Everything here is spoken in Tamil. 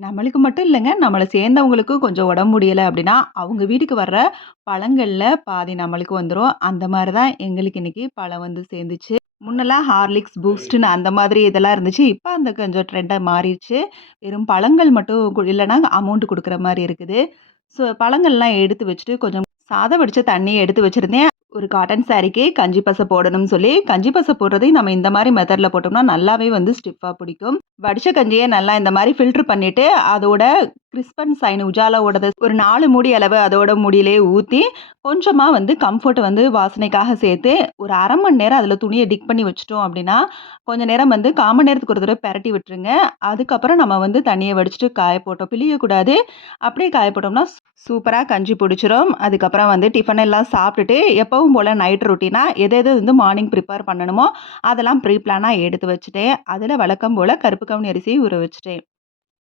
நம்மளுக்கு மட்டும் இல்லங்க. நம்மள சேர்ந்தவங்களுக்கும் கொஞ்சம் உடம்பு முடியல அப்டின்னா, அவங்க வீட்டுக்கு வர்ற பழங்கள்ல பாதி நம்மளுக்கு வந்துரும். அந்த மாரி தான் எங்களுக்கு இன்னைக்கு பழம் வந்து சேர்ந்துச்சு. முன்னலாம் ஹார்லிக்ஸ், பூஸ்ட்ன்னு அந்த மாதிரி இதெல்லாம் இருந்துச்சு. இப்ப அந்த கொஞ்சம் ட்ரெண்டா மாறிருச்சு. வெறும் பழங்கள் மட்டும் இல்லன்னா அமௌண்ட் குடுக்குற மாரி இருக்குது. பழங்கள்லாம் எடுத்து வச்சுட்டு கொஞ்சம் சாதம் வடிச்ச தண்ணிய எடுத்து வச்சிருந்தேன். ஒரு காட்டன் சாரீக்கு கஞ்சி பச போடணும்னு சொல்லி, கஞ்சி பச போடுறதையும் நம்ம இந்த மாரி மெத்தட்ல போட்டோம்னா நல்லாவே வந்து ஸ்டிஃப்பா பிடிக்கும். வடிச்ச கஞ்சிய நல்லா இந்த மாரி ஃபில்டர் பண்ணிட்டு, அதோட கிறிஸ்பன் சைன் உஜாலாவோடது ஒரு 4 மூடி அளவு அதோட மூடியிலேயே ஊத்தி, கொஞ்சமா வந்து கம்ஃபோர்ட் வந்து வாசனைக்காக சேர்த்து, ஒரு 1/2 மணி நேரம் அதில துணிய டிக் பண்ணி வச்சுட்டோம் அப்டின்னா, கொஞ்ச நேரம் வந்து 1/4 மணி நேரத்துக்கு ஒரு தடவ பெரட்டி விட்டுருங்க. அதுக்கப்புறம் நம்ம வந்து தண்ணிய வடிச்சுட்டு காய போட்டோம். பிழியக்கூடாது. அப்படியே காய போட்டோம்னா சூப்பரா கஞ்சி புடிச்சிரும். அதுக்கப்புறம் வந்து டிஃபன் எல்லாம் சாப்பிட்டுட்டு, எப்பவும் போல நைட் ரொட்டீனா எது எது வந்து மார்னிங் ப்ரிப்பேர் பண்ணணுமோ, அதெல்லாம் ப்ரீ பிளானா எடுத்து வச்சுட்டேன். அதில வழக்கம் போல கருப்பு கவுனி அரிசி ஊற வச்சுட்டேன்.